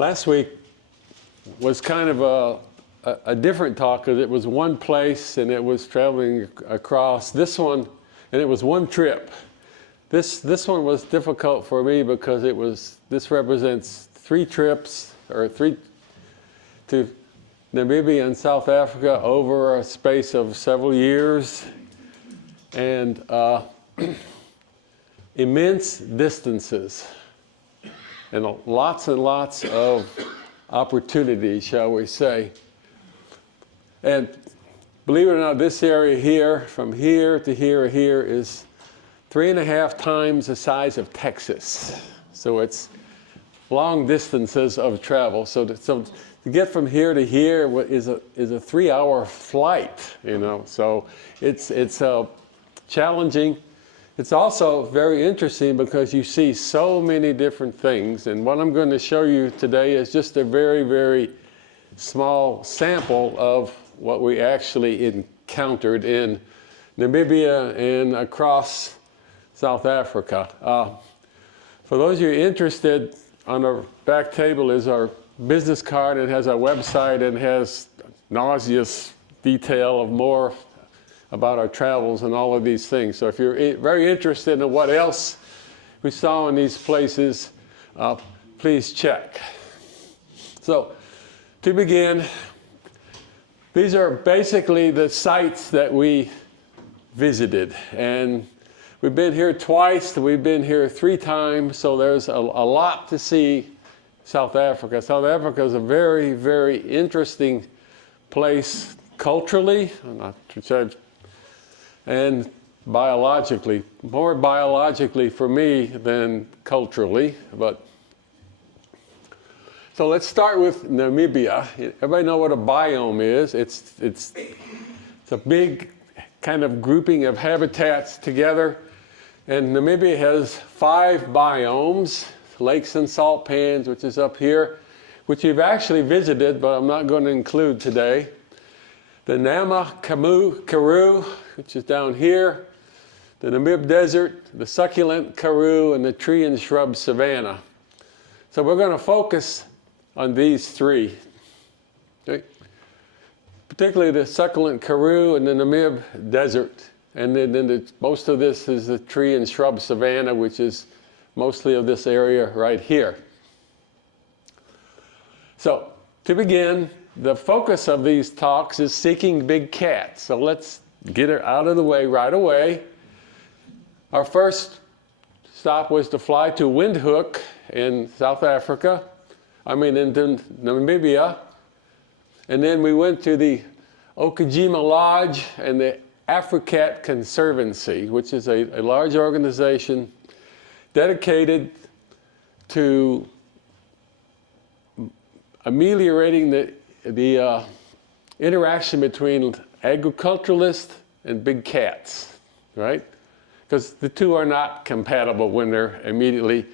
Last week was kind of a different talk because it was one place and it was traveling across. This one, and it was one trip. This one was difficult for me because this represents 3 trips to Namibia and South Africa over a space of several years, and immense distances and lots of opportunities, shall we say. And believe it or not, this area here, from here to here is 3.5 times the size of Texas. So it's long distances of travel. So to get from here to here is a 3-hour flight, you know. So it's challenging. It's also very interesting because you see so many different things. And what I'm going to show you today is just a very, very small sample of what we actually encountered in Namibia and across South Africa. For those of you interested, on our back table is our business card. It has our website and has nauseous detail of more about our travels and all of these things. So if you're very interested in what else we saw in these places, please check. So to begin, these are basically the sites that we visited. And we've been here twice, we've been here 3 times, so there's a lot to see. South Africa. South Africa is a very, very interesting place culturally, and biologically. More biologically for me than culturally, but. So let's start with Namibia. Everybody know what a biome is. It's a big kind of grouping of habitats together. And Namibia has 5 biomes, lakes and salt pans, which is up here, which you've actually visited, but I'm not going to include today. The Nama Karoo, which is down here, the Namib Desert, the succulent Karoo, and the tree and shrub savanna. So we're going to focus on these 3. Okay? Particularly the succulent Karoo and the Namib Desert. And then most of this is the tree and shrub savanna, which is mostly of this area right here. So to begin, the focus of these talks is seeking big cats. So let's get it out of the way right away. Our first stop was to fly to Windhoek in South Africa. into Namibia. And then we went to the Okajima Lodge and the Africat Conservancy, which is a large organization dedicated to ameliorating the interaction between agriculturalists and big cats, right? Because the two are not compatible when they're immediately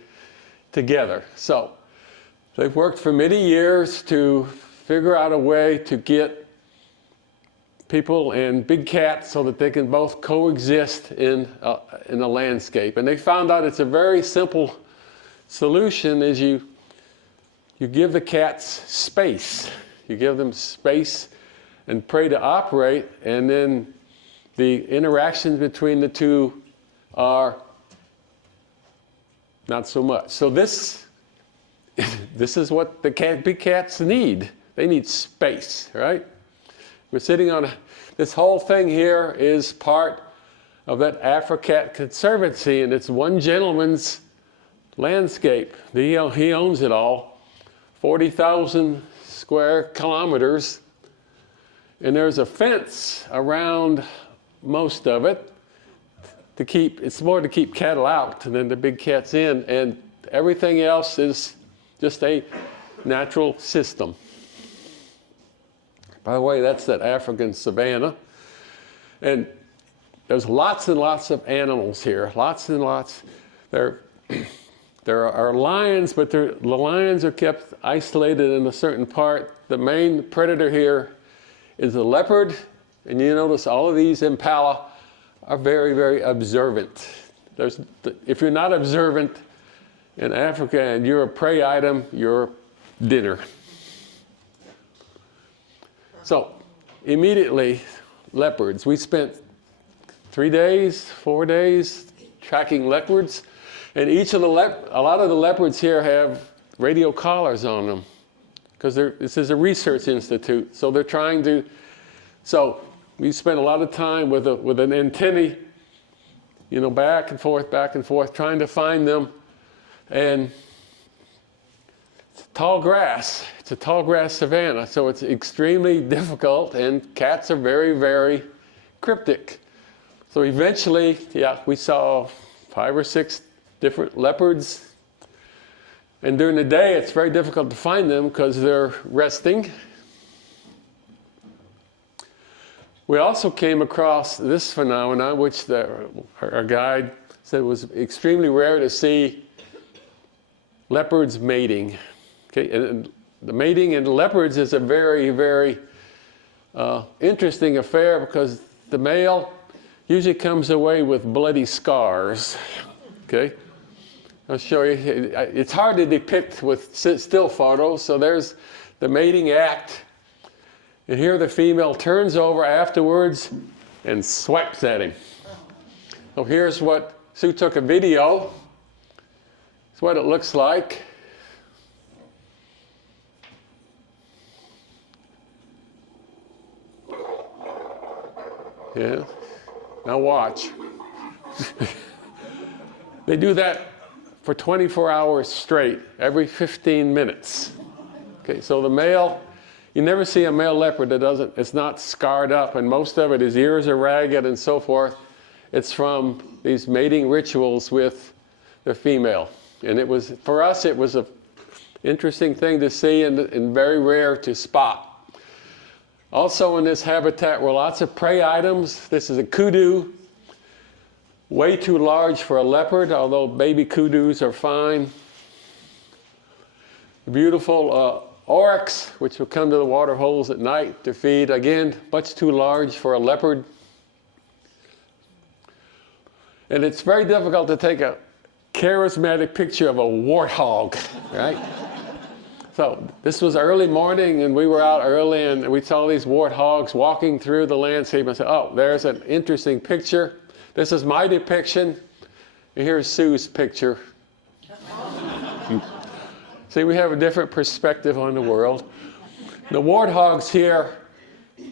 together. So they've worked for many years to figure out a way to get people and big cats so that they can both coexist in a landscape. And they found out it's a very simple solution is you give the cats space. You give them space and prey to operate, and then the interactions between the two are not so much. So this is what the big cats need. They need space, right? We're sitting on this whole thing here is part of that Africat Conservancy, and it's one gentleman's landscape. He owns it all, 40,000 square kilometers, and there's a fence around most of it to keep, it's more to keep cattle out than the big cats in, and everything else is just a natural system. By the way, that's that African savanna. And there's lots and lots of animals here, lots and lots. There are lions, but the lions are kept isolated in a certain part. The main predator here is the leopard, and you notice all of these impala are very, very observant. If you're not observant in Africa and you're a prey item, you're dinner. So immediately, leopards. We spent 3 days, 4 days tracking leopards. And each of a lot of the leopards here have radio collars on them because this is a research institute. So they're trying to, so we spent a lot of time with an antennae, back and forth, trying to find them. And tall grass. It's a tall grass savanna, so it's extremely difficult, and cats are very, very cryptic. So eventually, we saw 5 or 6 different leopards. And during the day, it's very difficult to find them because they're resting. We also came across this phenomenon, which our guide said was extremely rare to see leopards mating. Okay, and the mating in leopards is a very, very interesting affair because the male usually comes away with bloody scars. Okay, I'll show you. It's hard to depict with still photos. So there's the mating act, and here the female turns over afterwards and swipes at him. So here's what Sue took a video. It's what it looks like. Yeah. Now watch. They do that for 24 hours straight, every 15 minutes. Okay, so the male, you never see a male leopard that it's not scarred up, and most of it, his ears are ragged and so forth. It's from these mating rituals with the female. And for us, it was an interesting thing to see and very rare to spot. Also in this habitat were lots of prey items. This is a kudu, way too large for a leopard, although baby kudus are fine. Beautiful oryx, which will come to the water holes at night to feed. Again, much too large for a leopard. And it's very difficult to take a charismatic picture of a warthog, right? So this was early morning, and we were out early, and we saw these warthogs walking through the landscape. I said, oh, there's an interesting picture. This is my depiction, and here's Sue's picture. See, we have a different perspective on the world. The warthogs here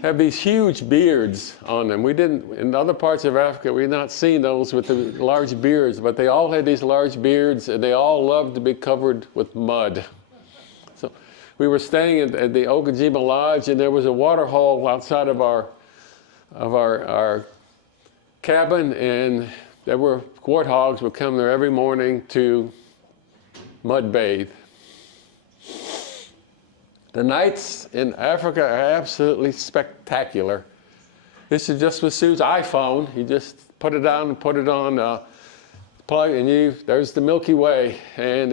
have these huge beards on them. In other parts of Africa, we've not seen those with the large beards, but they all had these large beards, and they all loved to be covered with mud. We were staying at the Okajima Lodge, and there was a water hole outside of our cabin, and there were warthogs would come there every morning to mud bathe. The nights in Africa are absolutely spectacular. This is just with Sue's iPhone. You just put it down and put it on, plug, and there's the Milky Way, and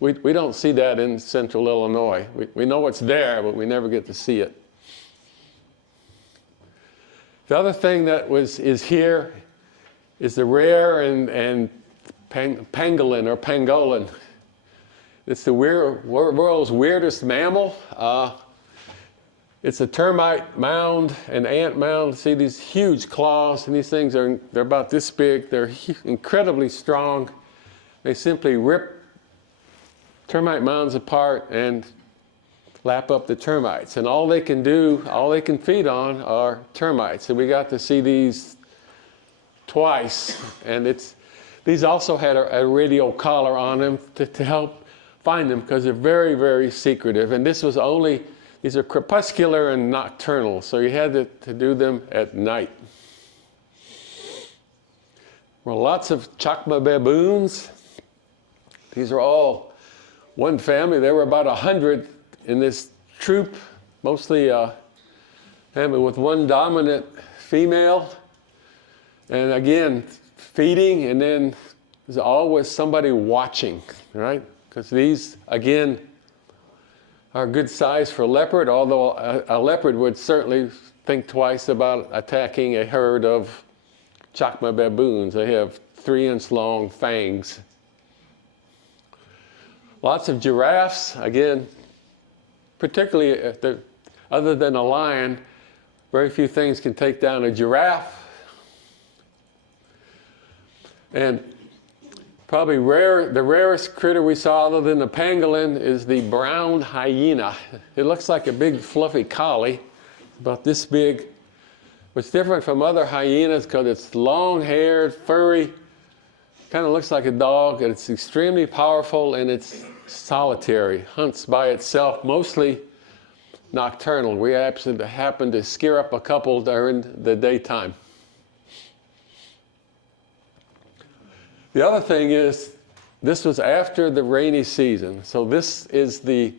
we don't see that in central Illinois. We know it's there, but we never get to see it. The other thing that is here is the rare and pangolin or pangolin. It's the world's weirdest mammal. It's a termite mound, an ant mound. See these huge claws, and these things they're about this big. They're incredibly strong. They simply rip termite mounds apart and lap up the termites. And all they can feed on are termites. And we got to see these twice. And these also had a radio collar on them to help find them because they're very, very secretive. And these are crepuscular and nocturnal. So you had to do them at night. Well, lots of chacma baboons. These are all one family. There were about 100 in this troop, mostly with one dominant female. And again, feeding, and then there's always somebody watching, right? Because these, again, are good size for a leopard, although a leopard would certainly think twice about attacking a herd of chacma baboons. They have 3-inch long fangs. Lots of giraffes, again, particularly other than a lion, very few things can take down a giraffe. And probably the rarest critter we saw other than the pangolin is the brown hyena. It looks like a big fluffy collie, about this big. What's different from other hyenas because it's long-haired, furry, kind of looks like a dog, and it's extremely powerful, and it's solitary, hunts by itself, mostly nocturnal. We actually happened to scare up a couple during the daytime. The other thing is, this was after the rainy season, so this is the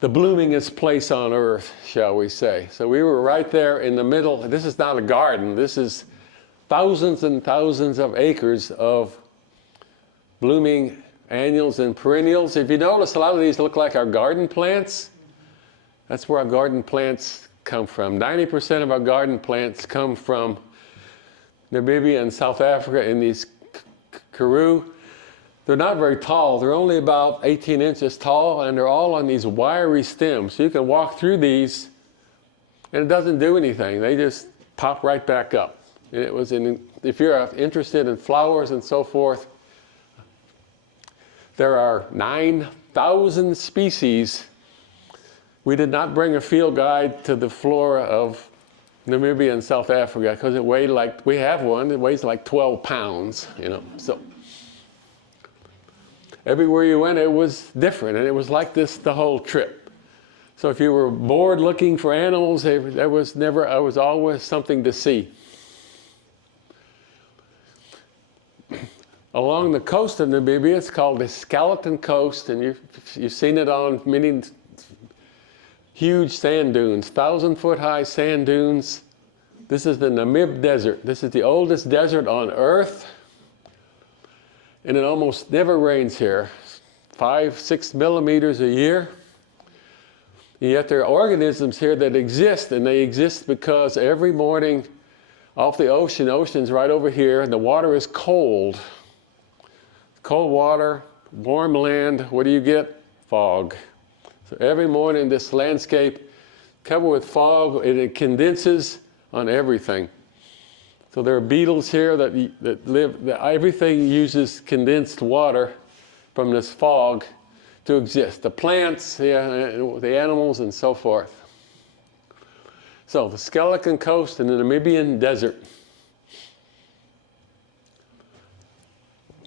bloomingest place on earth, shall we say. So we were right there in the middle. This is not a garden. This is thousands and thousands of acres of blooming annuals and perennials. If you notice, a lot of these look like our garden plants. That's where our garden plants come from. 90% of our garden plants come from Namibia and South Africa in these karoo. They're not very tall. They're only about 18 inches tall, and they're all on these wiry stems. So you can walk through these, and it doesn't do anything. They just pop right back up. And it was if you're interested in flowers and so forth, there are 9,000 species. We did not bring a field guide to the flora of Namibia and South Africa because it weighed like, we have one, it weighs like 12 pounds, you know. So everywhere you went, it was different, and it was like this the whole trip. So if you were bored looking for animals, there was always something to see. Along the coast of Namibia, it's called the Skeleton Coast, and you've seen it on many huge sand dunes, 1,000-foot high sand dunes. This is the Namib Desert. This is the oldest desert on Earth, and it almost never rains here, 5-6 millimeters a year. And yet there are organisms here that exist, and they exist because every morning off the ocean's right over here, and the water is cold. Cold water, warm land, what do you get? Fog. So every morning this landscape covered with fog, and it condenses on everything. So there are beetles here that live, everything uses condensed water from this fog to exist. The plants, the animals, and so forth. So the Skeleton Coast in the Namibian desert.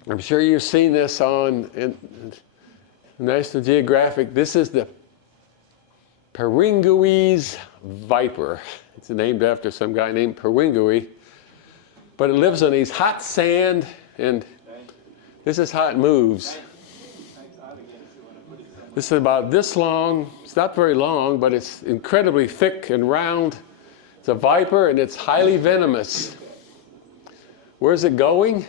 I'm sure you've seen this on National Geographic. This is the Peringui's viper. It's named after some guy named Peringui. But it lives on these hot sand, and this is how it moves. This is about this long. It's not very long, but it's incredibly thick and round. It's a viper, and it's highly venomous. Where's it going?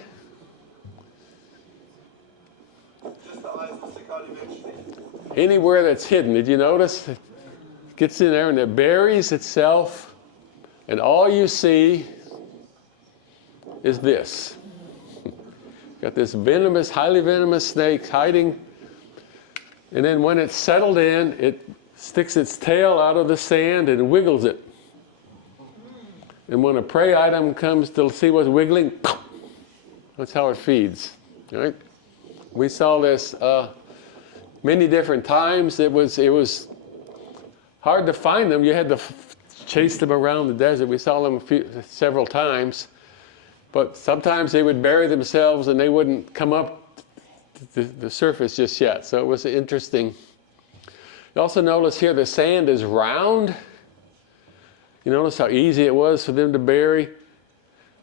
Anywhere that's hidden. Did you notice? It gets in there and it buries itself, and all you see is this. Got this venomous, highly venomous snake hiding, and then when it's settled in, it sticks its tail out of the sand and wiggles it. And when a prey item comes to see what's wiggling, that's how it feeds. Right? We saw this many different times. It was hard to find them. You had to chase them around the desert. We saw them several times. But sometimes they would bury themselves and they wouldn't come up to the surface just yet. So it was interesting. You also notice here the sand is round. You notice how easy it was for them to bury,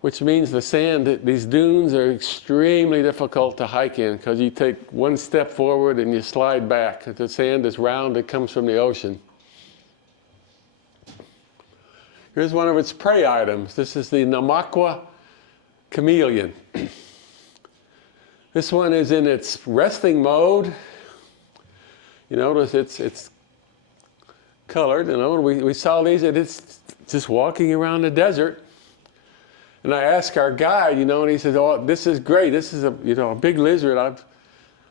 which means the sand, these dunes are extremely difficult to hike in because you take one step forward and you slide back. The sand is round, it comes from the ocean. Here's one of its prey items. This is the Namakwa chameleon. This one is in its resting mode. You notice it's colored. You know, we saw these, and it's just walking around the desert. And I asked our guide, and he says, "Oh, this is great. This is a big lizard. I've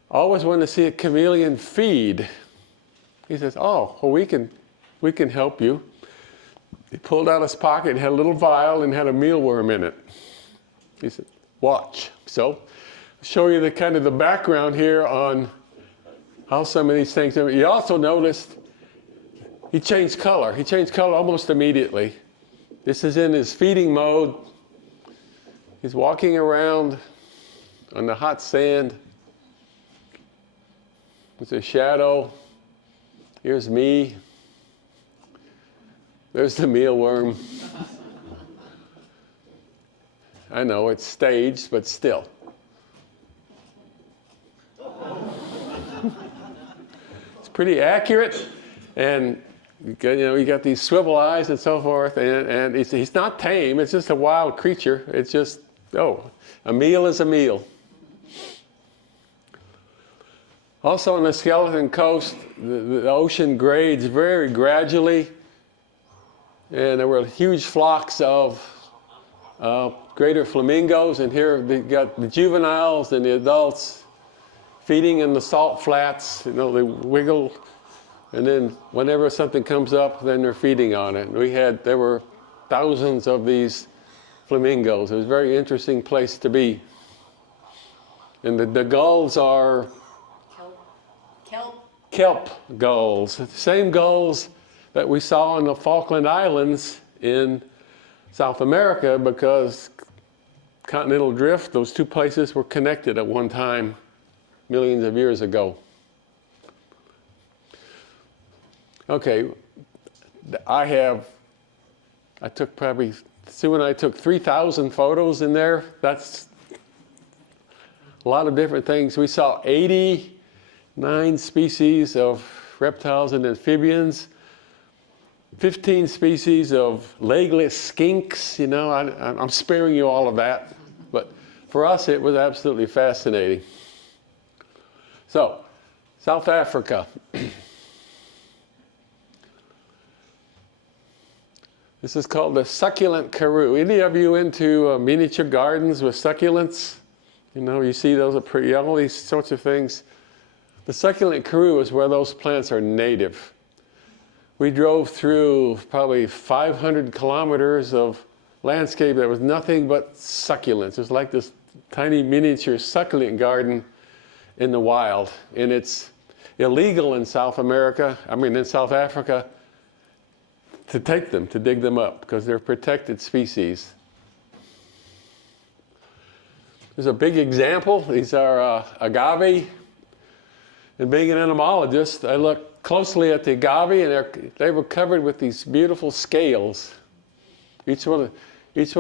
always wanted to see a chameleon feed." He says, oh, well, we can help you. He pulled out his pocket and had a little vial and had a mealworm in it. He said, watch. So I'll show you the kind of the background here on how some of these things. You also noticed he changed color. He changed color almost immediately. This is in his feeding mode. He's walking around on the hot sand. It's a shadow. Here's me. There's the mealworm. I know it's staged, but still. It's pretty accurate, and you got these swivel eyes and so forth, and he's not tame. It's just a wild creature. It's just, a meal is a meal. Also on the skeleton coast, the ocean grades very gradually, and there were huge flocks of greater flamingos, and here they got the juveniles and the adults feeding in the salt flats. They wiggle, and then whenever something comes up, then they're feeding on it. There were thousands of these flamingos. It was a very interesting place to be. And the gulls are kelp gulls, the same gulls that we saw in the Falkland Islands in South America, because continental drift, those two places were connected at one time millions of years ago. Okay, Sue and I took 3,000 photos in there. That's a lot of different things. We saw 89 species of reptiles and amphibians, 15 species of legless skinks. I'm sparing you all of that, but for us it was absolutely fascinating. So, South Africa. This is called the succulent karoo. Any of you into miniature gardens with succulents? You see those are pretty, all these sorts of things. The succulent karoo is where those plants are native. We drove through probably 500 kilometers of landscape that was nothing but succulents. It's like this tiny miniature succulent garden in the wild. And it's illegal in South Africa, to take them, to dig them up, because they're protected species. There's a big example. These are agave. And being an entomologist, I looked closely at the agave, and they were covered with these beautiful scales. Each one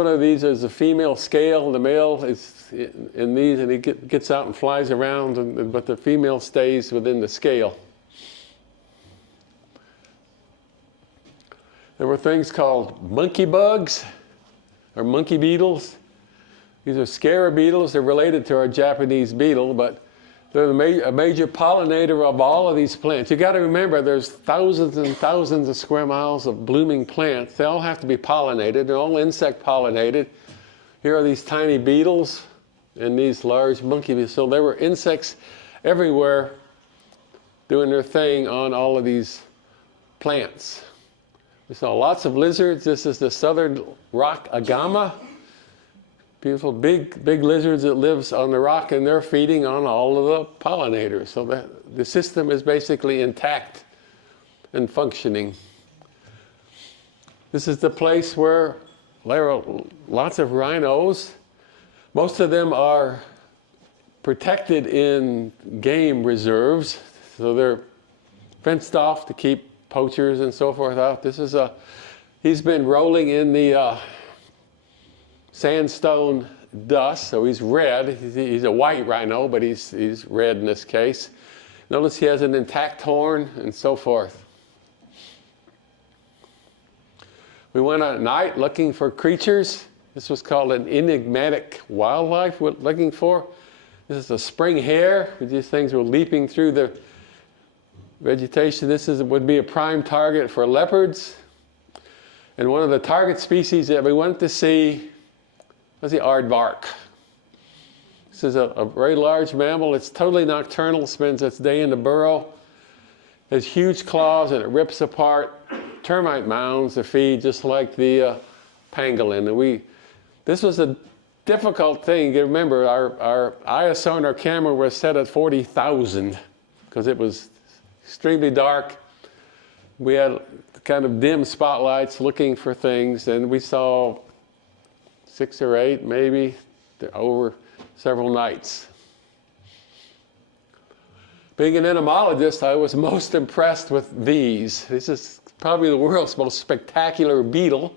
of these is a female scale. The male is in these, and he gets out and flies around, but the female stays within the scale. There were things called monkey bugs, or monkey beetles. These are scarab beetles. They're related to our Japanese beetle, but they're a major pollinator of all of these plants. You got to remember, there's thousands and thousands of square miles of blooming plants. They all have to be pollinated. They're all insect pollinated. Here are these tiny beetles and these large monkey beetles. So there were insects everywhere doing their thing on all of these plants. We saw lots of lizards. This is the southern rock agama. Beautiful big lizards that lives on the rock, and they're feeding on all of the pollinators. So the system is basically intact and functioning. This is the place where there are lots of rhinos. Most of them are protected in game reserves, so they're fenced off to keep poachers and so forth out. He's been rolling in the sandstone dust, so he's red. He's a white rhino, but he's red in this case. Notice he has an intact horn and so forth. We went out at night looking for creatures. This was called an enigmatic wildlife we're looking for. This is a spring hare. These things were leaping through the vegetation. This would be a prime target for leopards. And one of the target species that we went to see was the aardvark. This is a very large mammal. It's totally nocturnal, spends its day in the burrow. has huge claws and it rips apart termite mounds to feed, just like the pangolin. And this was a difficult thing. You remember, our ISO on our camera was set at 40,000 because it was extremely dark. We had kind of dim spotlights looking for things, and we saw 6 or 8 maybe over several nights. Being an entomologist, I was most impressed with these. This is probably the world's most spectacular beetle.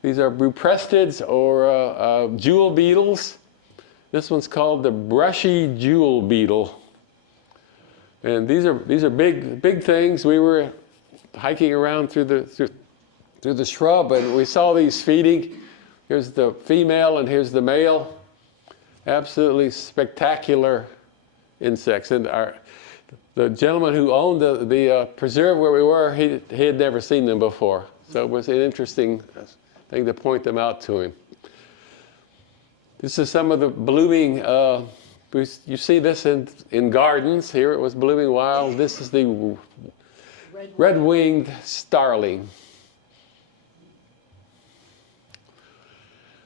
These are buprestids or jewel beetles. This one's called the brushy jewel beetle. And these are big things. We were hiking around through the shrub, and we saw these feeding. Here's the female and here's the male. Absolutely spectacular insects. And the gentleman who owned the preserve where we were, he had never seen them before. So it was an interesting thing to point them out to him. This is some of the blooming, you see this in gardens. Here it was blooming wild. This is the red-winged starling.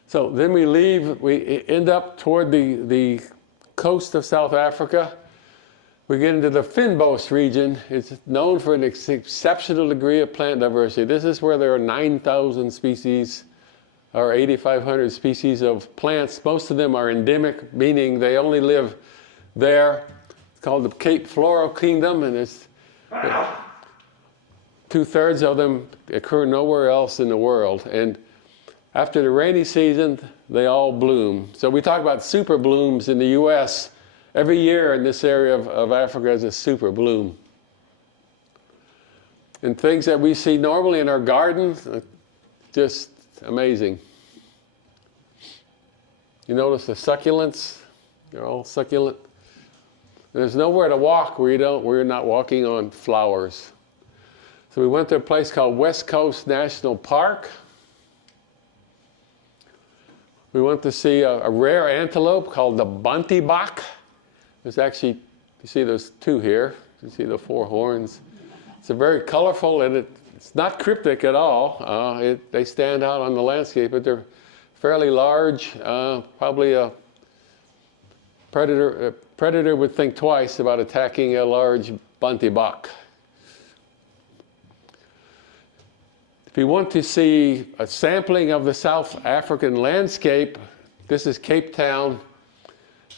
So then we leave, we end up toward the coast of South Africa. We get into the Fynbos region. It's known for an exceptional degree of plant diversity. This is where there are 9,000 species or 8,500 species of plants. Most of them are endemic, meaning they only live there. It's called the Cape Floral Kingdom, and it's 2/3 of them occur nowhere else in the world. And after the rainy season, they all bloom. So we talk about super blooms in the US. Every year in this area of Africa is a super bloom. And things that we see normally in our gardens, just amazing. You notice the succulents, they're all succulent. And there's nowhere to walk where you're not walking on flowers. So we went to a place called West Coast National Park. We went to see a rare antelope called the buntybok. There's actually, you see there's 2 here. You see the 4 horns. It's a very colorful, and it's not cryptic at all. They stand out on the landscape, but they're fairly large. Probably a predator would think twice about attacking a large buntybok. If you want to see a sampling of the South African landscape, this is Cape Town.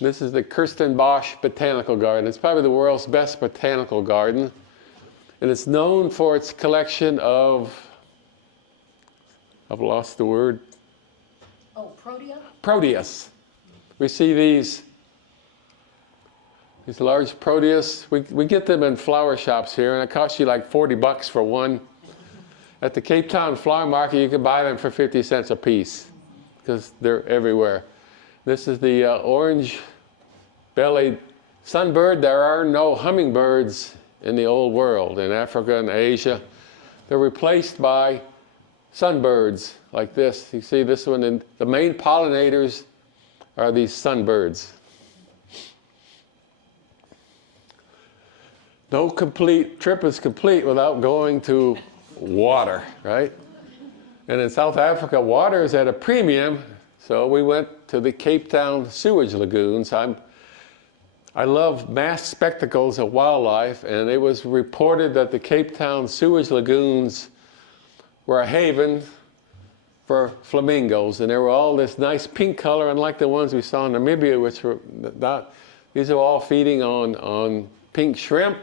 This is the Kirstenbosch Botanical Garden. It's probably the world's best botanical garden. And it's known for its collection of, I've lost the word. Oh, protea? Proteus. We see these large proteus. We get them in flower shops here, and it costs you like $40 for one. At the Cape Town flower market, you can buy them for 50 cents a piece because they're everywhere. This is the orange-bellied sunbird. There are no hummingbirds in the old world, in Africa and Asia. They're replaced by sunbirds like this. You see this one, and the main pollinators are these sunbirds. No complete trip is complete without going to water, right? And in South Africa, water is at a premium, so we went to the Cape Town sewage lagoons. I love mass spectacles of wildlife, and it was reported that the Cape Town sewage lagoons were a haven for flamingos, and they were all this nice pink color, unlike the ones we saw in Namibia, which were not, these are all feeding on pink shrimp.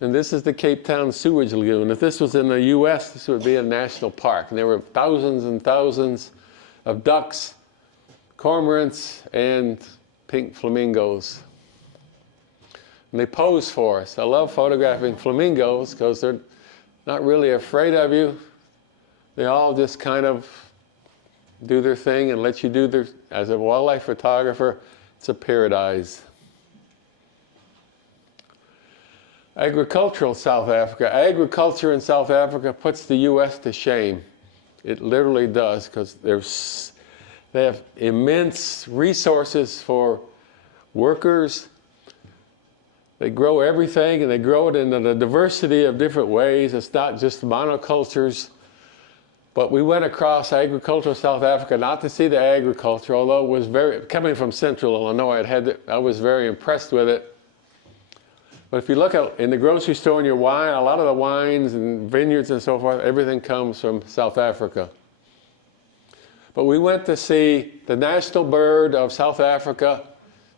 And this is the Cape Town sewage lagoon. If this was in the US, this would be a national park. And there were thousands and thousands of ducks, cormorants, and pink flamingos. And they pose for us. I love photographing flamingos because they're not really afraid of you. They all just kind of do their thing and let you do their, as a wildlife photographer, it's a paradise. Agricultural South Africa. Agriculture in South Africa puts the US to shame. It literally does, because they have immense resources for workers. They grow everything, and they grow it in a diversity of different ways. It's not just monocultures. But we went across agricultural South Africa, not to see the agriculture, although it was coming from central Illinois, I was very impressed with it. But if you look in the grocery store in your wine, a lot of the wines and vineyards and so forth, everything comes from South Africa. But we went to see the national bird of South Africa,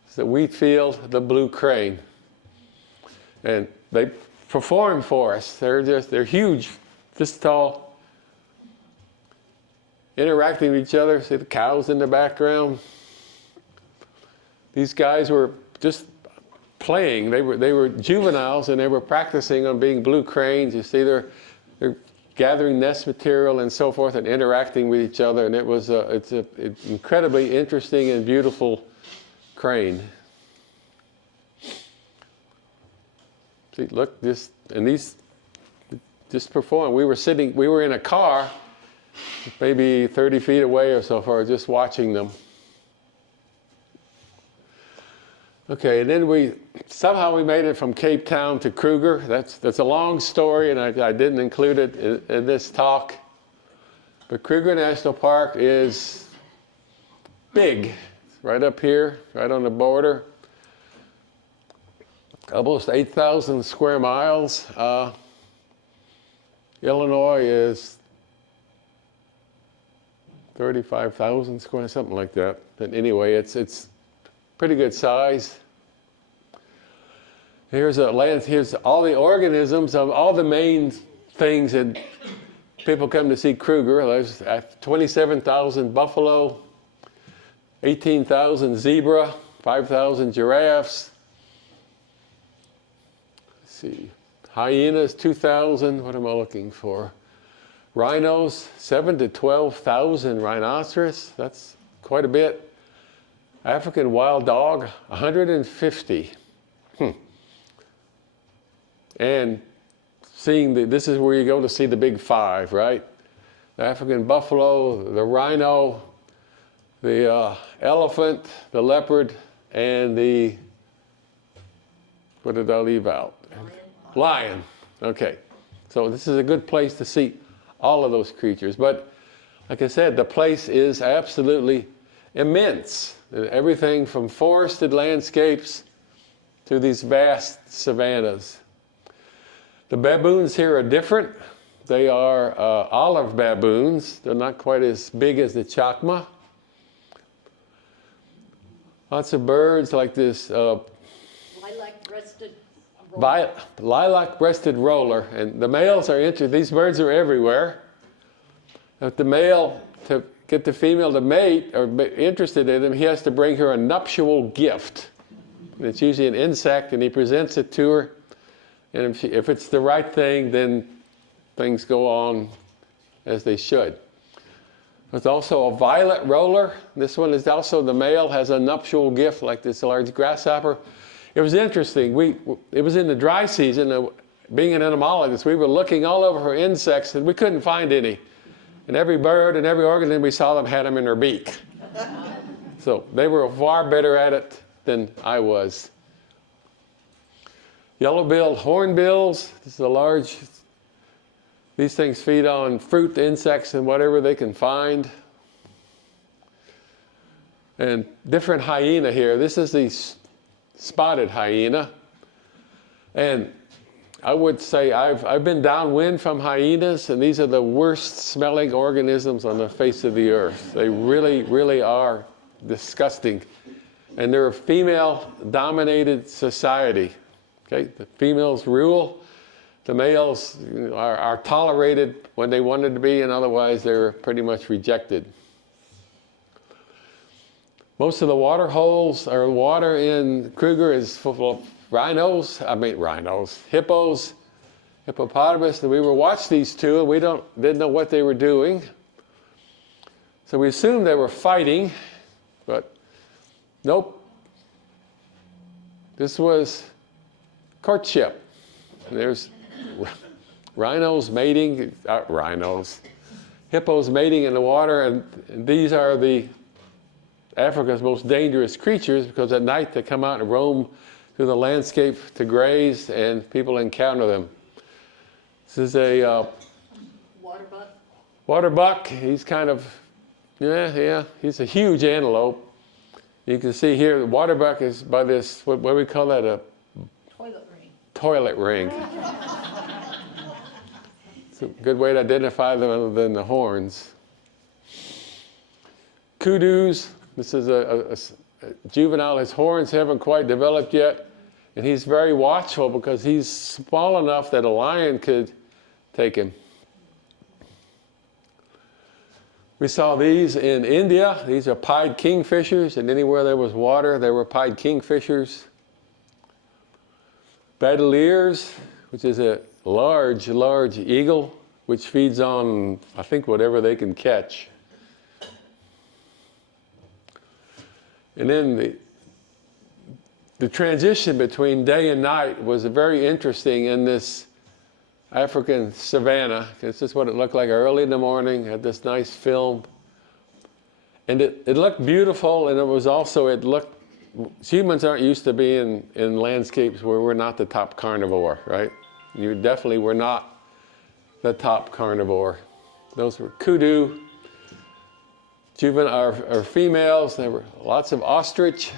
it's the wheat field, the blue crane. And they perform for us. They're huge, this tall, interacting with each other. See the cows in the background. These guys were just playing. They were juveniles, and they were practicing on being blue cranes. You see, they're gathering nest material and so forth, and interacting with each other. And it's an incredibly interesting and beautiful crane. See, look, these just perform. We were in a car, maybe 30 feet away or so far, just watching them. Okay, and then somehow we made it from Cape Town to Kruger. That's a long story, and I didn't include it in this talk. But Kruger National Park is big, right up here, right on the border. Almost 8,000 square miles. Illinois is 35,000 square, something like that. But anyway, it's pretty good size. Here's all the organisms of all the main things that people come to see Kruger. There's 27,000 buffalo, 18,000 zebra, 5,000 giraffes. Let's see, hyenas, 2,000. What am I looking for? Rhinos, 7,000 to 12,000 rhinoceros. That's quite a bit. African wild dog, 150. And this is where you go to see the big five, right? The African buffalo, the rhino, the elephant, the leopard, and what did I leave out? Lion. Okay. So this is a good place to see all of those creatures. But like I said, the place is absolutely immense. Everything from forested landscapes to these vast savannas. The baboons here are different. They are olive baboons. They're not quite as big as the chacma. Lots of birds like this lilac-breasted roller. And the males are these birds are everywhere. If the male, to get the female to mate or be interested in him, he has to bring her a nuptial gift. And it's usually an insect, and he presents it to her. And if it's the right thing, then things go on as they should. There's also a violet roller. This one is also, the male has a nuptial gift like this large grasshopper. It was interesting. It was in the dry season. Being an entomologist, we were looking all over for insects, and we couldn't find any. And every bird and every organism we saw them had them in their beak. So they were far better at it than I was. Yellow-billed hornbills. This is a large. These things feed on fruit, insects, and whatever they can find. And different hyena here. This is the spotted hyena. And I would say I've been downwind from hyenas, and these are the worst smelling organisms on the face of the earth. They really, really are disgusting. And they're a female-dominated society. Okay? The females rule. The males are tolerated when they wanted to be, and otherwise they're pretty much rejected. Most of the water holes or water in Kruger is full of hippos, hippopotamus. And we watched these two, and we didn't know what they were doing. So we assumed they were fighting, but nope. This was courtship. There's hippos mating in the water, and these are Africa's most dangerous creatures, because at night they come out and roam to the landscape to graze, and people encounter them. This is a Water buck. water buck. He's kind of, he's a huge antelope. You can see here, the water buck is by this, what do we call that, a Toilet ring. toilet ring. It's a good way to identify them other than the horns. Kudus, this is a juvenile. His horns haven't quite developed yet, and he's very watchful because he's small enough that a lion could take him. We saw these in India. These are pied kingfishers, and anywhere there was water, there were pied kingfishers. Bandoliers, which is a large, large eagle, which feeds on, I think, whatever they can catch. And then the transition between day and night was very interesting in this African savanna. This is what it looked like early in the morning. Had this nice film. And it looked beautiful, and it was also, humans aren't used to being in landscapes where we're not the top carnivore, right? You definitely were not the top carnivore. Those were kudu. Juvenile are females. There were lots of ostrich.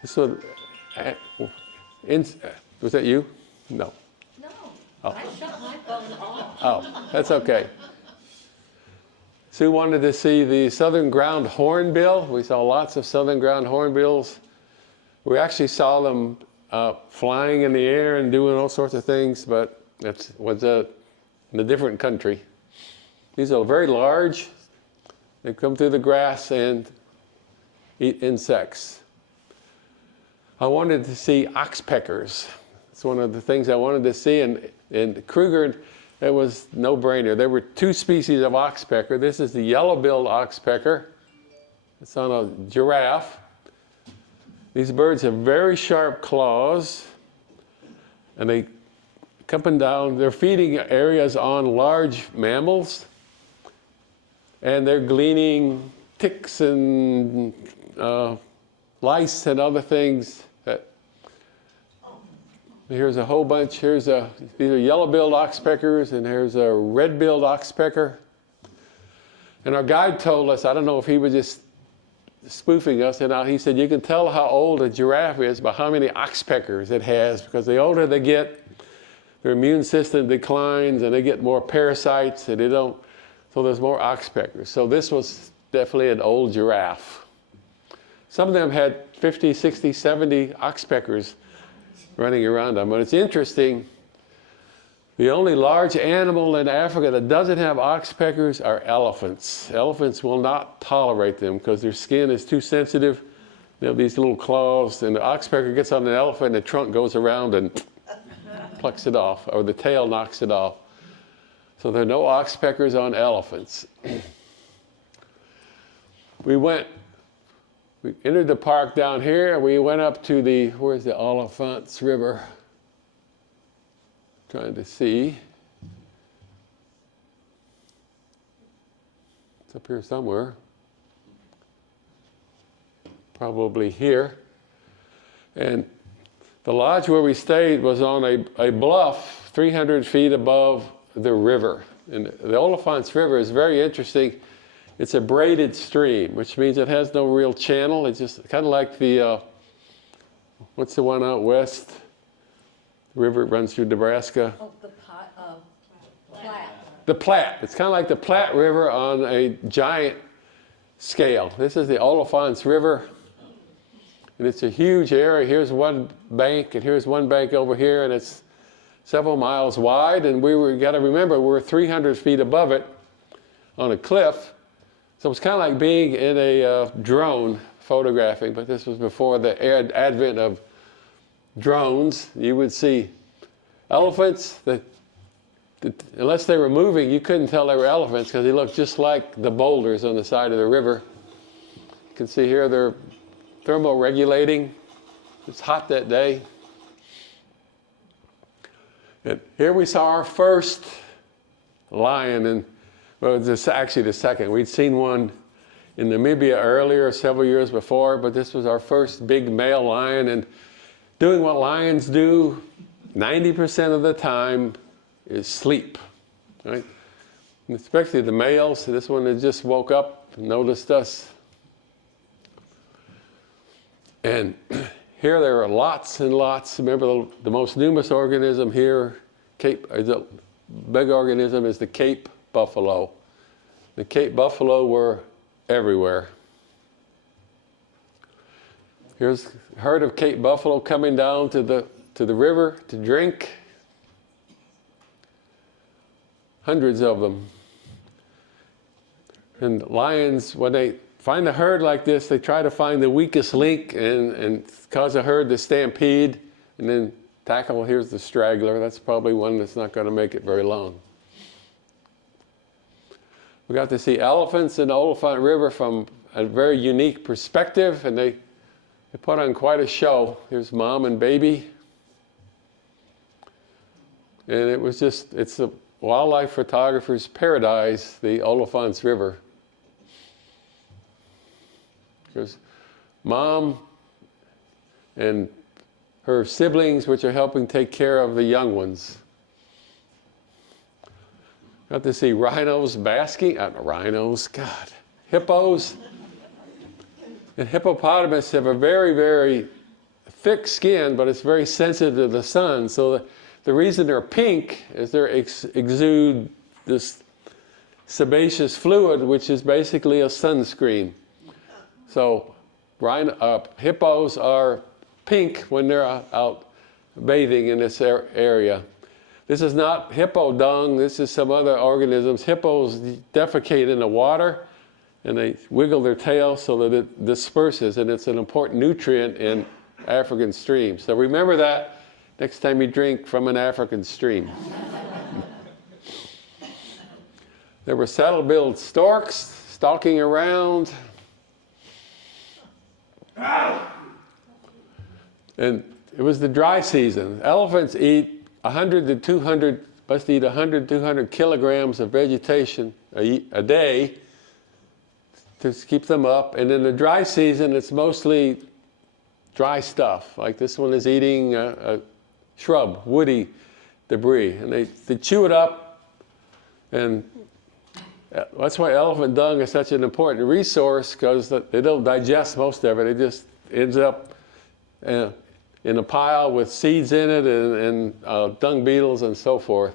This one, was that you? No. No, Oh. I shut my phone off. Oh, that's okay. Sue wanted to see the southern ground hornbill. We saw lots of southern ground hornbills. We actually saw them flying in the air and doing all sorts of things, but it was in a different country. These are very large. They come through the grass and eat insects. I wanted to see oxpeckers. It's one of the things I wanted to see. And Kruger, it was no-brainer. There were two species of oxpecker. This is the yellow-billed oxpecker. It's on a giraffe. These birds have very sharp claws, and they come up and down. They're feeding areas on large mammals, and they're gleaning ticks and lice and other things. Here's a whole bunch. These are yellow-billed oxpeckers, and here's a red-billed oxpecker. And our guide told us, I don't know if he was just spoofing us, and he said, you can tell how old a giraffe is by how many oxpeckers it has, because the older they get, their immune system declines, and they get more parasites, and so there's more oxpeckers. So this was definitely an old giraffe. Some of them had 50, 60, 70 oxpeckers running around them. But it's interesting, the only large animal in Africa that doesn't have oxpeckers are elephants. Elephants will not tolerate them because their skin is too sensitive. They have these little claws, and the oxpecker gets on an elephant, and the trunk goes around and plucks it off, or the tail knocks it off. So there are no oxpeckers on elephants. We entered the park down here. We went up to where's the Oliphants River? Trying to see. It's up here somewhere. Probably here. And the lodge where we stayed was on a bluff 300 feet above the river. And the Oliphants River is very interesting. It's a braided stream, which means it has no real channel. It's just kind of like what's the one out west? The river runs through Nebraska. Oh, the Platte. The Platte. It's kind of like the Platte River on a giant scale. This is the Oliphants River, and it's a huge area. Here's one bank, and here's one bank over here, and it's several miles wide. And you got to remember, we're 300 feet above it on a cliff. So it's kind of like being in a drone photographing, but this was before the advent of drones. You would see elephants that, unless they were moving, you couldn't tell they were elephants because they looked just like the boulders on the side of the river. You can see here they're thermoregulating. It's hot that day. And here we saw our first lion, and well, it's actually the second. We'd seen one in Namibia earlier, several years before, but this was our first big male lion, and doing what lions do 90% of the time is sleep, right? And especially the males. This one had just woke up and noticed us. And here there are lots and lots. Remember, the most numerous organism here, the big organism is the Cape buffalo. The Cape buffalo were everywhere. Here's a herd of Cape buffalo coming down to the river to drink. Hundreds of them. And lions, when they find a herd like this, they try to find the weakest link and cause a herd to stampede and then tackle, here's the straggler. That's probably one that's not going to make it very long. We got to see elephants in the Oliphant River from a very unique perspective, and they put on quite a show. Here's mom and baby. And it was just, it's a wildlife photographer's paradise, the Oliphants River. There's mom and her siblings, which are helping take care of the young ones. Got to see rhinos basking, hippos. And hippopotamus have a very, very thick skin, but it's very sensitive to the sun. So the reason they're pink is they exude this sebaceous fluid, which is basically a sunscreen. So hippos are pink when they're out bathing in this area. This is not hippo dung, this is some other organisms. Hippos defecate in the water, and they wiggle their tail so that it disperses, and it's an important nutrient in African streams. So remember that next time you drink from an African stream. There were saddle-billed storks stalking around. And it was the dry season. Elephants eat 100 to 200, must eat 100, 200 kilograms of vegetation a day to keep them up. And in the dry season, it's mostly dry stuff. Like this one is eating a shrub, woody debris. And they chew it up. And that's why elephant dung is such an important resource, because they don't digest most of it. It just ends up in a pile with seeds in it and dung beetles and so forth.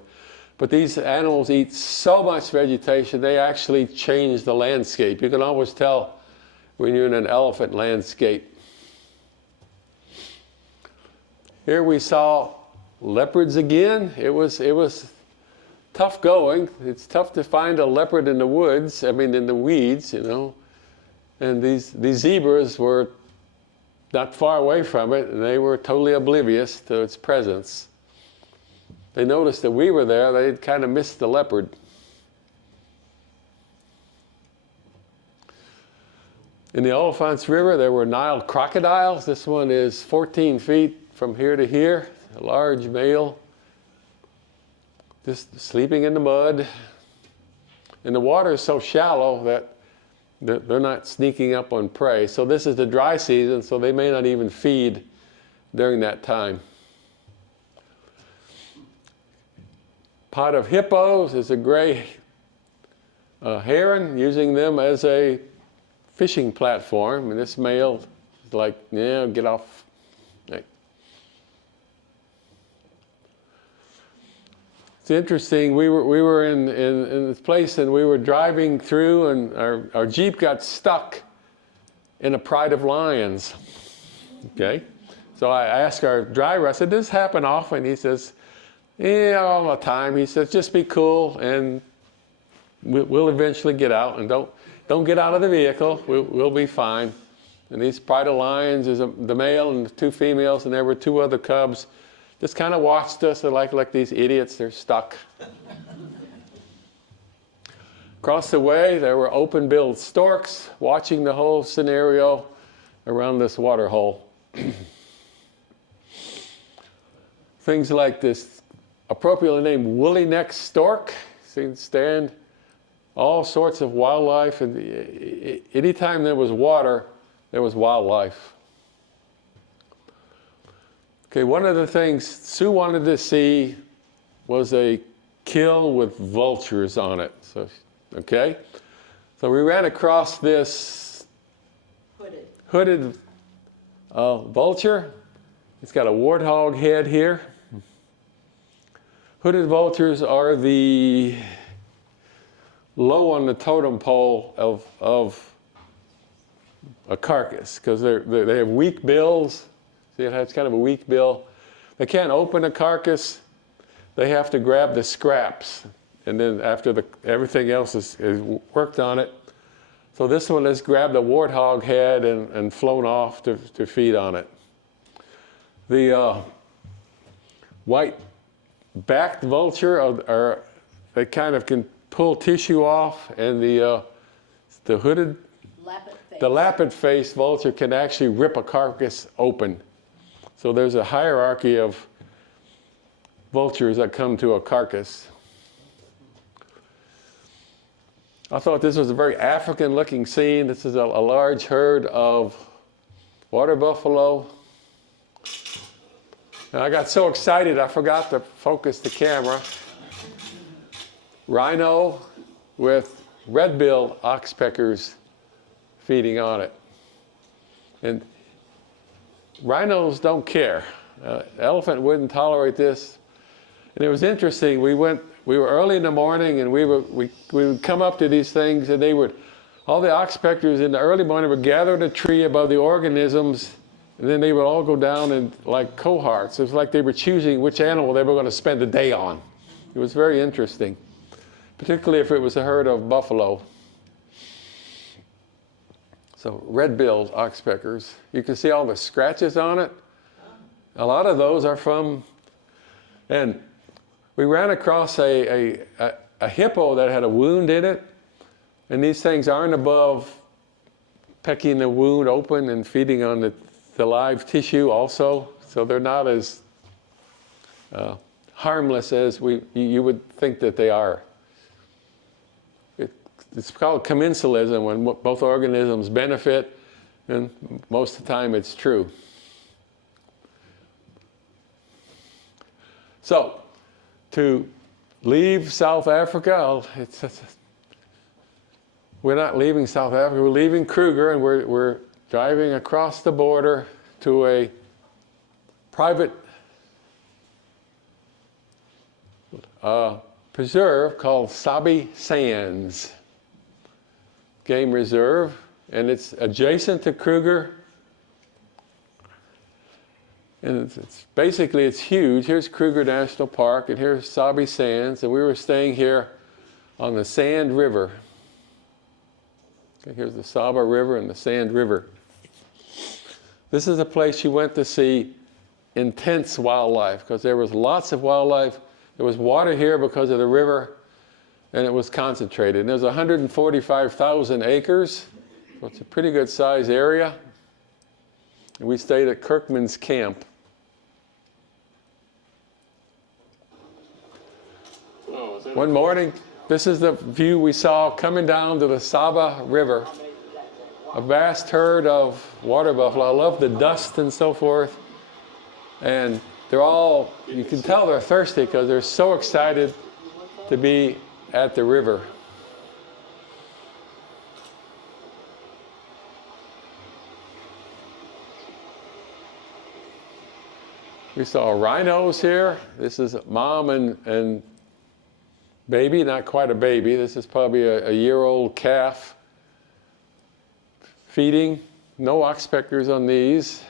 But these animals eat so much vegetation, they actually change the landscape. You can always tell when you're in an elephant landscape. Here we saw leopards again. It was tough going. It's tough to find a leopard in the woods, in the weeds, you know. And these zebras were not far away from it, and they were totally oblivious to its presence. They noticed that we were there. They kind of missed the leopard. In the Oliphants River, there were Nile crocodiles. This one is 14 feet from here to here, a large male, just sleeping in the mud. And the water is so shallow that they're not sneaking up on prey. So this is the dry season, so they may not even feed during that time. Pod of hippos is a gray heron, using them as a fishing platform. And this male is like, yeah, get off. Right. It's interesting, we were in this place, and we were driving through, and our Jeep got stuck in a pride of lions. Okay? So I asked our driver, I said, does this happen often? He says, yeah, all the time. He says, just be cool, and we'll eventually get out, and don't get out of the vehicle. We'll be fine. And these pride of lions is the male and the two females, and there were two other cubs. Just kind of watched us. They're like these idiots. They're stuck. Across the way, there were open-billed storks watching the whole scenario around this water hole. Things like this appropriately named woolly-necked stork, seen stand all sorts of wildlife. And anytime there was water, there was wildlife. Okay, one of the things Sue wanted to see was a kill with vultures on it. So, okay, so we ran across this hooded vulture. It's got a warthog head here. Hooded vultures are the low on the totem pole of a carcass because they have weak bills. See, it has kind of a weak bill. They can't open a carcass. They have to grab the scraps, and then after everything else is worked on it. So this one has grabbed a warthog head and flown off to feed on it. The white-backed vulture they kind of can pull tissue off, and the hooded, the lappet-faced vulture can actually rip a carcass open. So there's a hierarchy of vultures that come to a carcass. I thought this was a very African-looking scene. This is a large herd of water buffalo. And I got so excited I forgot to focus the camera. Rhino with red-billed oxpeckers feeding on it. And rhinos don't care. Elephant wouldn't tolerate this. And it was interesting. We were early in the morning, and we would come up to these things, and all the oxpeckers in the early morning would gather in a tree above the organisms, and then they would all go down in like cohorts. It was like they were choosing which animal they were going to spend the day on. It was very interesting, particularly if it was a herd of buffalo. So red-billed oxpeckers. You can see all the scratches on it. A lot of those are from, and we ran across a hippo that had a wound in it, and these things aren't above pecking the wound open and feeding on the live tissue also, so they're not as harmless as you would think that they are. It's called commensalism, when both organisms benefit, and most of the time it's true. So, to leave South Africa, we're not leaving South Africa, we're leaving Kruger, and we're driving across the border to a private preserve called Sabi Sands Game Reserve, and it's adjacent to Kruger. And basically it's huge. Here's Kruger National Park, and here's Sabi Sands, and we were staying here on the Sand River. Okay, here's the Saba River and the Sand River. This is a place you went to see intense wildlife, because there was lots of wildlife. There was water here because of the river, and it was concentrated. And there's 145,000 acres, so it's a pretty good size area. And we stayed at Kirkman's Camp. One morning, this is the view we saw coming down to the Saba River. A vast herd of water buffalo. I love the dust and so forth. And they're all, you can tell they're thirsty because they're so excited to be at the river. We saw rhinos here. This is mom and baby, not quite a baby. This is probably a year-old calf feeding. No oxpeckers on these.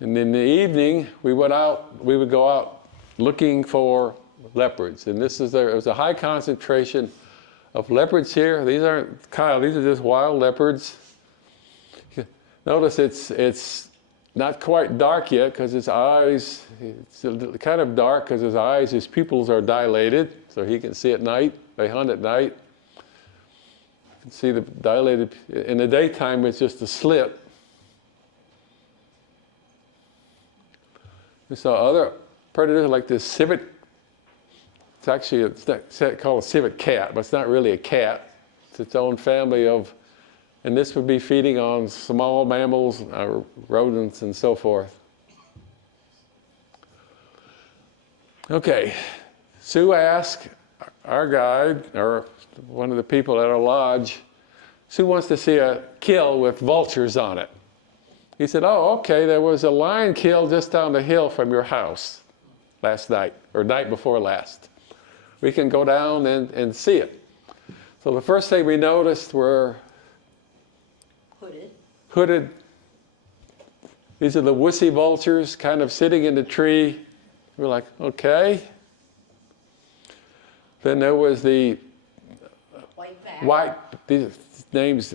And in the evening, we would go out looking for leopards. And there was a high concentration of leopards here. These aren't Kyle, these are just wild leopards. Notice it's not quite dark yet because his eyes, it's kind of dark because his pupils are dilated, so he can see at night. They hunt at night. You can see the dilated, in the daytime it's just a slit. We saw other predators like this civet. It's It's actually called a civet cat, but it's not really a cat. It's its own family of, and this would be feeding on small mammals, rodents, and so forth. Okay, Sue asked our guide, or one of the people at our lodge, Sue wants to see a kill with vultures on it. He said, oh, okay, there was a lion kill just down the hill from your house last night, or night before last. We can go down and see it. So the first thing we noticed were hooded. These are the wussy vultures kind of sitting in the tree. We're like, okay. Then there was the these names,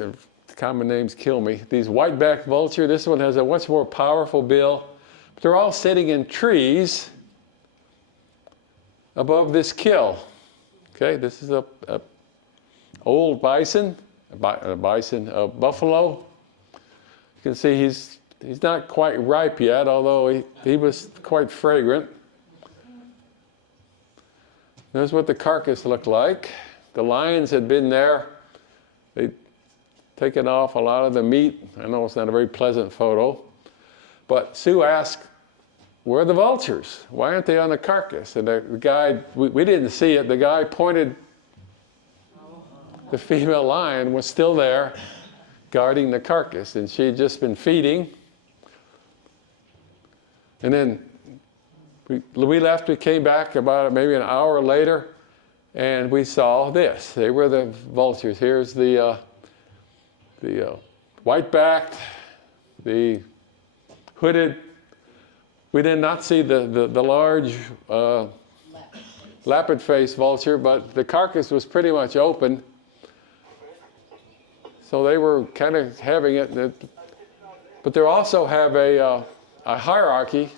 common names kill me. These white-backed vulture, this one has a much more powerful bill. But they're all sitting in trees above this kill. Okay, this is a old bison, a buffalo. You can see he's not quite ripe yet, although he was quite fragrant. There's what the carcass looked like. The lions had been there. They'd taken off a lot of the meat. I know it's not a very pleasant photo. But Sue asked, where are the vultures? Why aren't they on the carcass? And the guy, we didn't see it. The guy pointed, the female lion was still there guarding the carcass. And she had just been feeding. And then we left, we came back about maybe an hour later, and we saw this. They were the vultures. Here's the white-backed, the hooded. We did not see the large lappet-faced vulture, but the carcass was pretty much open. So they were kind of having it. But they also have a hierarchy.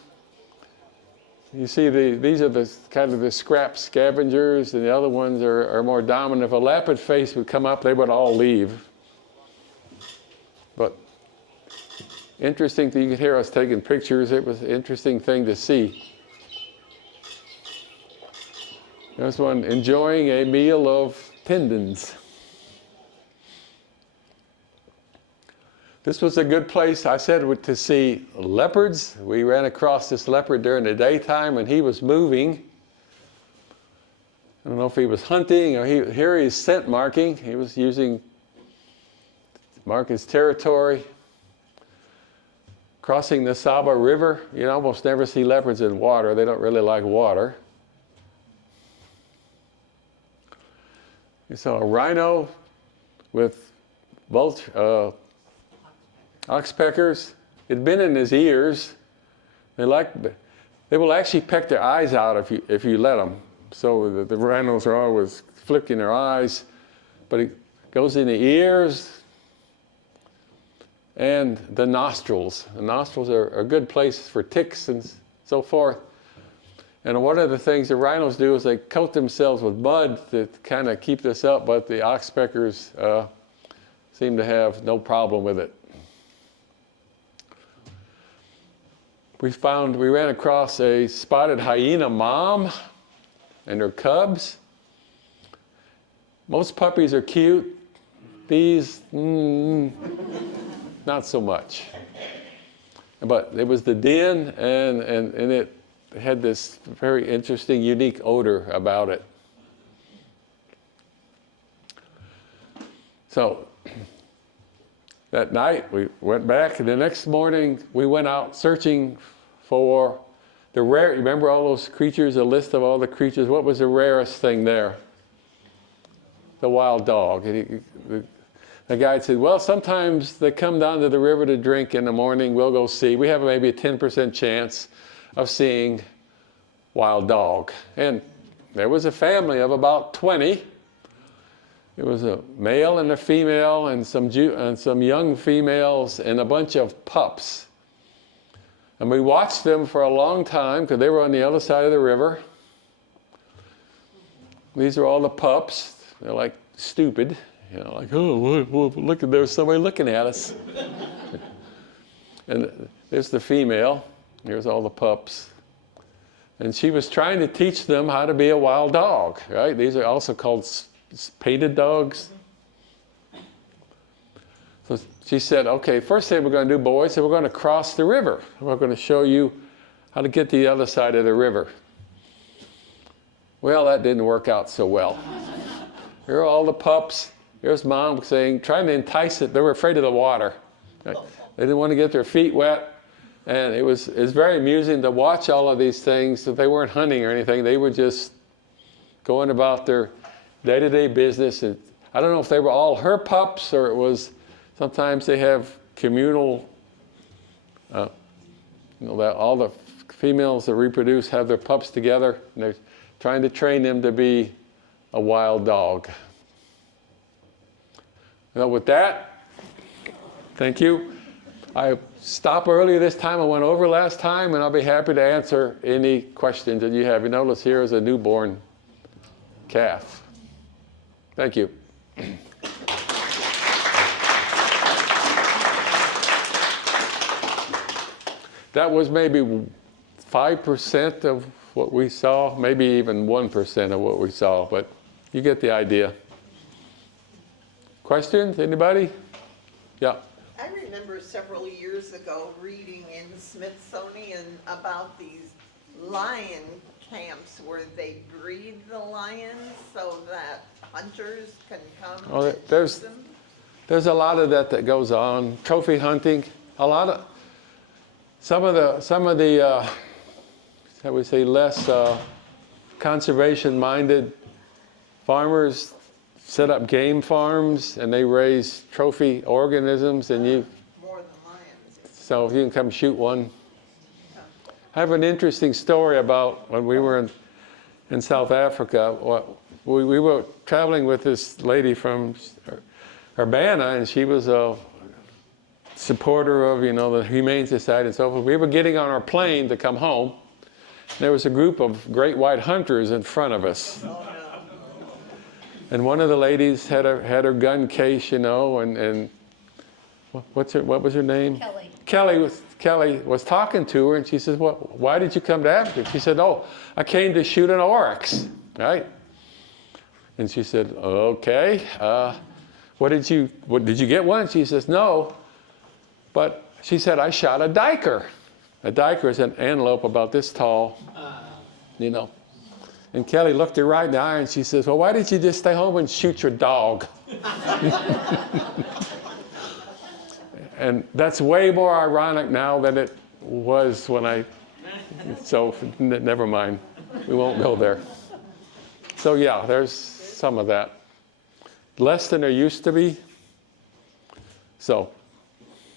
You see, these are the kind of the scrap scavengers, and the other ones are more dominant. If a lappet face would come up, they would all leave. But interesting that you could hear us taking pictures. It was an interesting thing to see. There's one enjoying a meal of tendons. This was a good place, I said, to see leopards. We ran across this leopard during the daytime, and he was moving. I don't know if he was hunting, or here he's scent marking. He was using to mark his territory. Crossing the Saba River. You almost never see leopards in water. They don't really like water. You saw a rhino with oxpeckers. It'd been in his ears. They will actually peck their eyes out if you let them. So the rhinos are always flicking their eyes, but it goes in the ears and the nostrils. The nostrils are a good place for ticks and so forth. And one of the things the rhinos do is they coat themselves with mud to kind of keep this up, but the oxpeckers seem to have no problem with it. We ran across a spotted hyena mom and her cubs. Most puppies are cute. These, not so much. But it was the den, and it had this very interesting, unique odor about it. So that night we went back, and the next morning we went out searching for the rare. Remember all those creatures? A list of all the creatures. What was the rarest thing there? The wild dog. And the guide said, well, sometimes they come down to the river to drink in the morning. We'll go see. We have maybe a 10% chance of seeing wild dog. And there was a family of about 20. It was a male and a female and some young females and a bunch of pups. And we watched them for a long time because they were on the other side of the river. These are all the pups. They're like stupid. You know, like, oh, look, there's somebody looking at us. And there's the female. Here's all the pups. And she was trying to teach them how to be a wild dog, right? These are also called painted dogs. So she said, okay, first thing we're going to do, boys, is we're going to cross the river. We're going to show you how to get to the other side of the river. Well, that didn't work out so well. Here are all the pups. Here's mom saying, trying to entice it. They were afraid of the water. Right? They didn't want to get their feet wet. And it was very amusing to watch all of these things. That they weren't hunting or anything. They were just going about their day-to-day business. And I don't know if they were all her pups or it was, sometimes they have communal, that all the females that reproduce have their pups together. And they're trying to train them to be a wild dog. With that, thank you. I stopped earlier this time. I went over last time, and I'll be happy to answer any questions that you have. You notice here is a newborn calf. Thank you. That was maybe 5% of what we saw, maybe even 1% of what we saw, but you get the idea. Questions? Anybody? Yeah. I remember several years ago reading in Smithsonian about these lion camps where they breed the lions so that hunters can come and shoot them. There's a lot of that goes on. Trophy hunting, some of the shall we say less conservation-minded farmers set up game farms and they raise trophy organisms and More than lions. so you can come shoot one. I have an interesting story about when we were in South Africa. We were traveling with this lady from Urbana, and she was a supporter of the Humane Society and so forth. We were getting on our plane to come home. There was a group of great white hunters in front of us. And one of the ladies had her gun case, and what was her name? Kelly. Kelly was talking to her, and she says, "Well, why did you come to Africa?" She said, "Oh, I came to shoot an oryx, right?" And she said, "Okay, did you get one?" She says, "No," but she said, "I shot a diker." A diker is an antelope about this tall, And Kelly looked her right in the eye and she says, "Well, why didn't you just stay home and shoot your dog?" And that's way more ironic now than it was when so never mind. We won't go there. So yeah, there's some of that. Less than there used to be. So.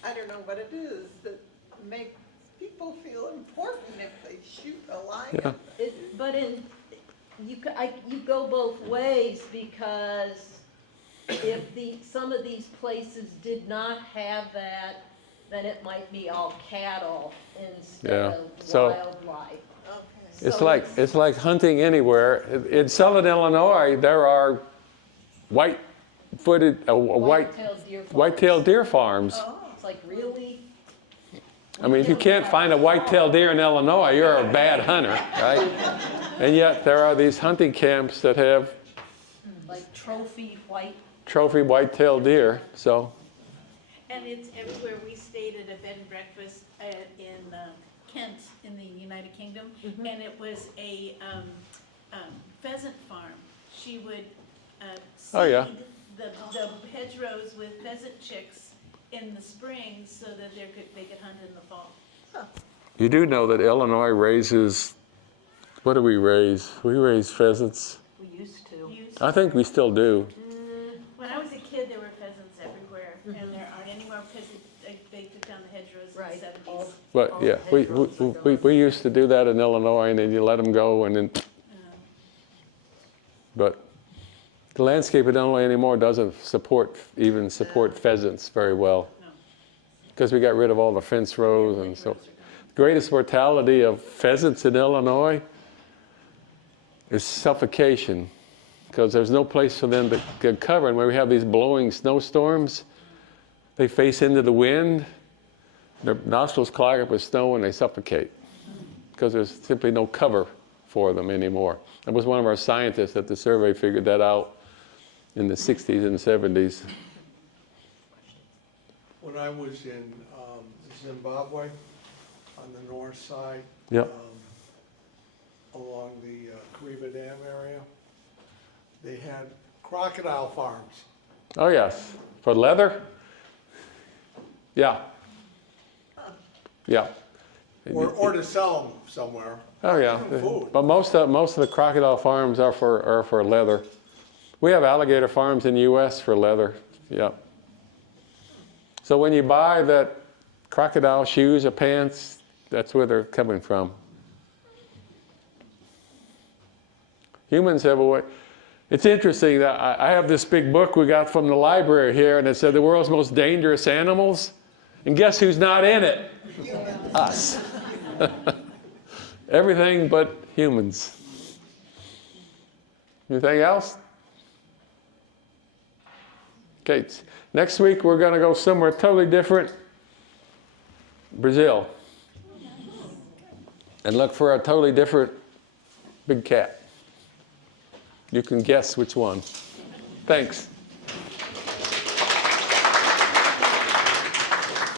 I don't know what it is that makes people feel important if they shoot a lion. Yeah. You go both ways, because if some of these places did not have that, then it might be all cattle instead of wildlife. Okay. It's like hunting anywhere. In Southern Illinois, there are white-tailed deer farms. Oh. It's like, really? I mean, if you can't find a white-tailed deer in Illinois, you're a bad hunter, right? And yet there are these hunting camps that have Like trophy white-tailed deer. So And it's everywhere. We stayed at a bed and breakfast in Kent in the United Kingdom, and it was a pheasant farm. She would seed the hedgerows with pheasant chicks in the spring so that they could hunt in the fall. you do know that Illinois raises, what do we raise? We raise pheasants. We used to. I think we still do. When I was a kid, there were pheasants everywhere, and there aren't anymore because they took down the hedgerows in the 70s. But yeah, we used to do that in Illinois, and then you let them go, and then. But the landscape in Illinois anymore doesn't support pheasants very well, because we got rid of all the fence rows, and so the greatest mortality of pheasants in Illinois is suffocation, because there's no place for them to get cover. And when we have these blowing snowstorms, they face into the wind, their nostrils clog up with snow, and they suffocate. because there's simply no cover for them anymore. It was one of our scientists at the survey figured that out in the 60s and 70s. When I was in Zimbabwe, on the north side, Yep. along the Kariba Dam area, they had crocodile farms. Oh yes, for leather? Yeah. Yeah. Or to sell them somewhere. Oh yeah, Food. but most of the crocodile farms are for leather. We have alligator farms in the U.S. for leather. Yeah. So when you buy that crocodile shoes or pants, that's where they're coming from. Humans have a way. It's interesting that I have this big book we got from the library here, and it said the world's most dangerous animals, and guess who's not in it? Us. Everything but humans. Anything else? Okay, next week we're going to go somewhere totally different. Brazil. And look for a totally different big cat. You can guess which one. Thanks.